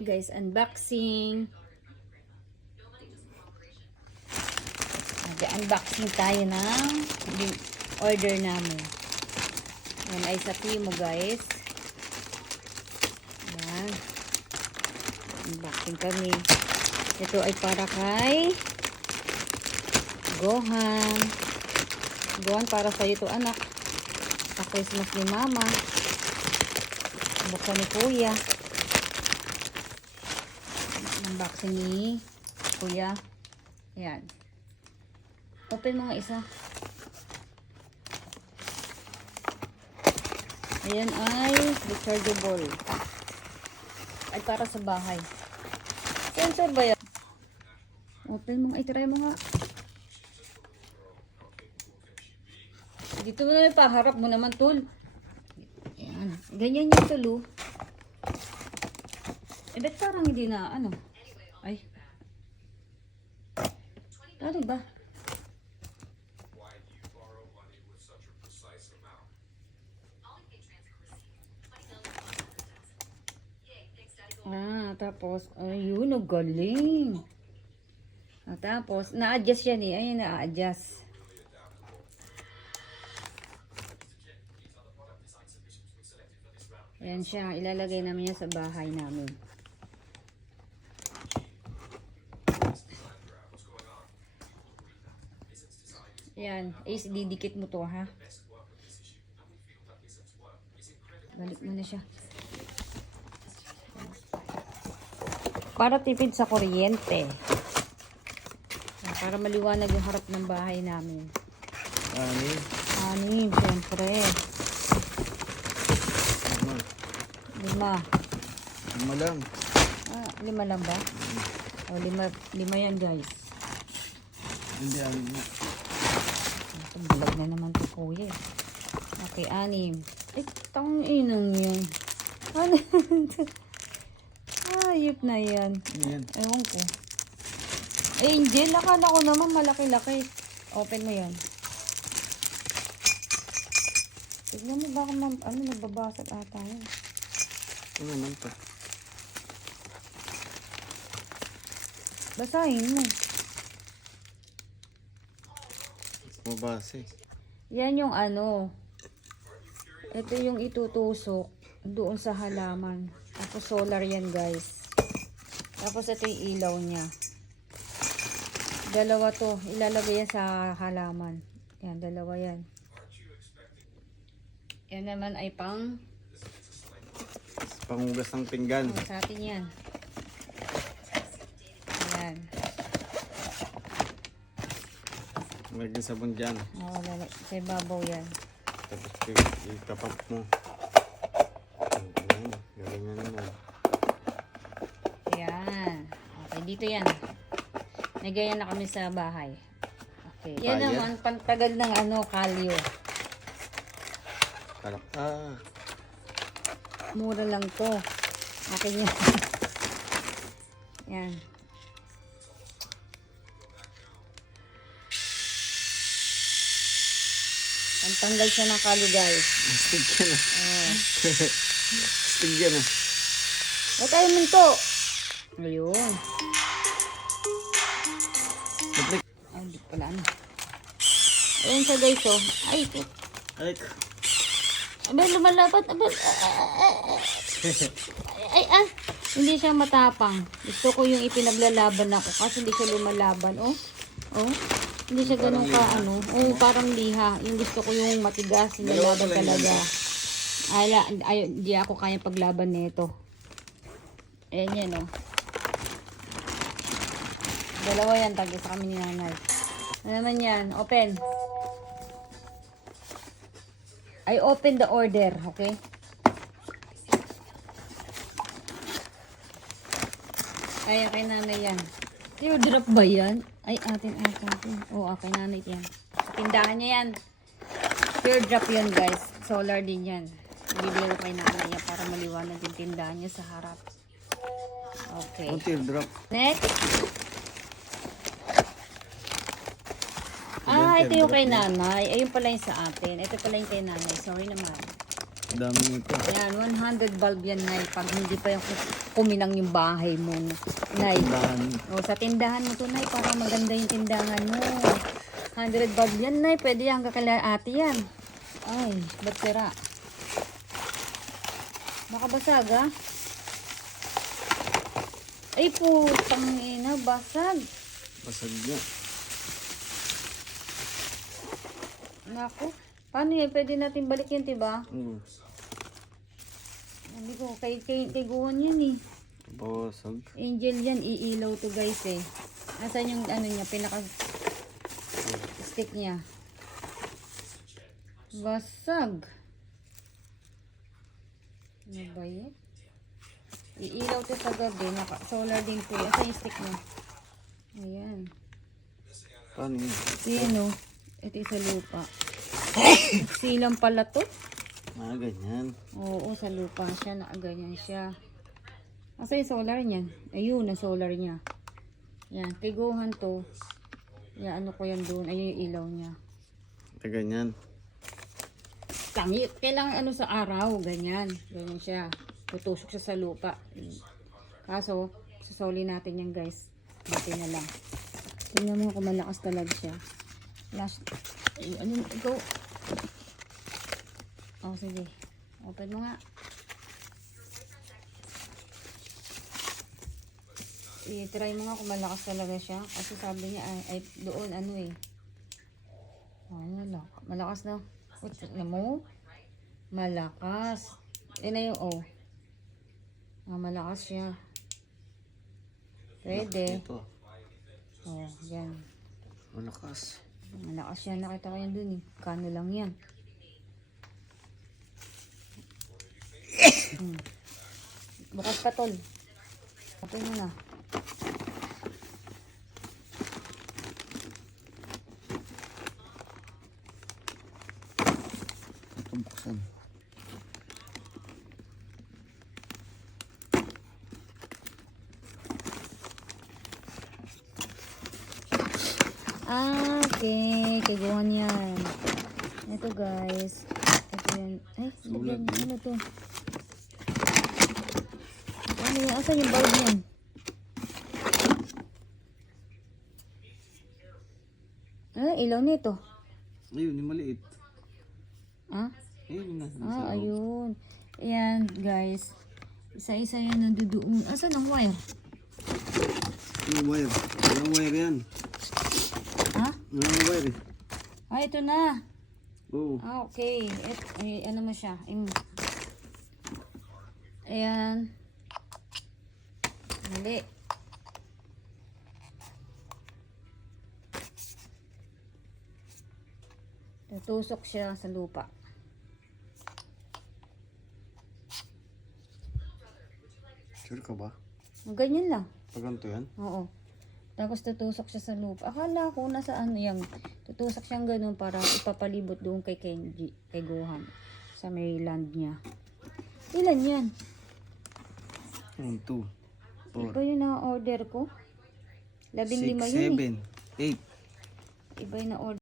Guys, unboxing. Unboxing tayo ng order namin. Yan ay sa Timo, guys. Yan. Unboxing kami. Ito ay para kay Gohan. Gohan, para sa'yo ito, anak. Sa Christmas ni Mama. Buksan ni Kuya. Unboxing ni Kuya. Yan. Open mo nga isa. Ayan ay rechargeable. Ay para sa bahay. Sensor ba yan? Open mo nga. Itry mo nga. Dito mo naman paharap mo naman, tol. Ayan. Ganyan yung tulo. Eh, ba't parang hindi na, ano? Ay. Ano ba? Tapos, ayun, galing. Tapos, na-adjust yan eh. Ayun, na-adjust. Ayan siya. Ilalagay namin yan sa bahay namin. Ayan. Didikit mo to, ha? Balik mo na siya. Para tipid sa kuryente. Para maliwanag yung harap ng bahay namin. Anim, siyempre. 5. 5 lang. 5 lang ba? O, 5 yan, guys. Hindi, 6 na. Bulag na naman ito, kuya. Okay, 6. Ay, tanginong yun. Ano? Ayop na yan. Ayan. Ewan ko. Angel, akala ko naman malaki-laki. Open mo yan. Tignan mo baka nagbabasag ata yan. Ano naman pa? Basahin mo. Mabase. Yan yung ano. Ito yung itutusok doon sa halaman. Tapos solar yan, guys. Tapos ito yung ilaw niya. Dalawa to. Ilalagay yan sa halaman. Yan, dalawa yan. Yan naman ay Panghugas ng pinggan. sa atin yan. Ayan. Lagyan sabon dyan. Sa ibabaw yan. Tapos itapat mo. Ayan. Galingan mo. Ayan. Okay, dito yan. Nagayan na kami sa bahay. Okay. Yan Bayan? naman, pantagal ng kalyo. Mura lang to. Akin yan. Yan. Pantanggal siya ng kalyo, guys. Stig yan ah. Stig yan ah. Ba't ayaw mo ito? Ayun. Ay, hindi pala ano. Ayun siya, guys, oh. Ay, ito. Ay. Abay, lumalaban. Abay, hindi siya matapang. Gusto ko yung ipinaglalaban ako kasi hindi siya lumalaban. Oh. Hindi siya ganun ka, parang liha. Yung gusto ko yung matigas, nilalaban talaga. Hindi ako kaya paglaban nito. Ayan yan, oh. Dalawa yan, tagis sa kami ni nanay. Ano naman yan? Open. I open the order, okay? Ay, kay nanay yan. Teardrop ba yan? Ay, atin. Oo, kay nanay yan. Sa tindahan niya yan. Teardrop yan, guys. Solar din yan. Bibili ko kay nanay yan para maliwanag yung tindahan niya sa harap. Okay. Ang teardrop. Next. Ito yung kay nanay. Ayun pala yung sa atin. Ito pala yung kay nanay. Sorry naman. Dami nito. Yan, 100 bulb yan, Nay. Pag hindi pa yung kuminang yung bahay mo, Nay. Tindahan. O, sa tindahan mo to, Nay, para maganda yung tindahan mo. 100 bulb yan, Nay. Pwede yan hanggang ate yan. Ay, ba't sira? Nakabasag, ha? Ay, putang ina, basag. Basag niya. Naku. Paano yan? Pwede natin balik yan, diba? Sabi ko, kay Guhan yan eh. Basag. Angel yan, iilaw to guys eh. Nasaan yung ano niya, pinaka stick niya. Basag. Ano ba yan? Iilaw to sa gabi, solar din po. Asa yung stick niya? Ayan. Paano yun? Sino? Ito yung sa lupa. Silang pala to. Ah, ganyan. Oo, sa lupa siya, nakaganyan siya. Asa yung solar niya? Ayun, ang solar niya. Yan, tiguhan to. Yan, ano ko yan doon. Ayun yung ilaw niya. Ito ganyan. Tangit. Kailangan ano sa araw, ganyan. Ganyan siya. Tutusok siya sa lupa. Kaso, sasoli natin yan guys. Natin na lang. Tingnan mo kung malakas talaga siya. Last. Ano, go. Oh, sige. Open mo nga. I-try mo nga kung malakas talaga siya. Kasi sabi niya, ay doon, ano eh. Oh, malakas na. Ano mo? Malakas. Yan na yung oh. Ah, malakas siya. Pwede. Ito. Oh, yan. Malakas. Malakas siya. Nakita ko yan dun eh. Kano lang yan. Bukas pa tol. Open mo na. Ito buksan. Ah, okay. Kiguhan yan. Ito guys. Ito yan. Ay, Sulat, ano to? Ano yan? Asan yung bulb yan? Ah, ilaw nito. Ayun, yung maliit. Ah? Ayun na. Ah, ayun. Ayan, guys. Isa-isa yan nandudoon. Asan ang wire? Yung wire. Yung wire yan. Ha? Yung wire eh. Ah, ito na. Oo. Ah, okay. Ano mo siya? Ayan. Mali. Tutusok siya sa lupa. Sure ka ba? Ganyan lang. Pag ganito yan? Oo. Tapos tutusok siya sa lupa. Akala ko nasa ano yan. Tutusok siyang ganun para ipapalibot doon kay Kenji. Kay Gohan. Sa may land niya. Ilan yan? 1, 2, 4, Iba yung na-order ko. 15 6, yun eh. 7, 8. Iba yung na-order.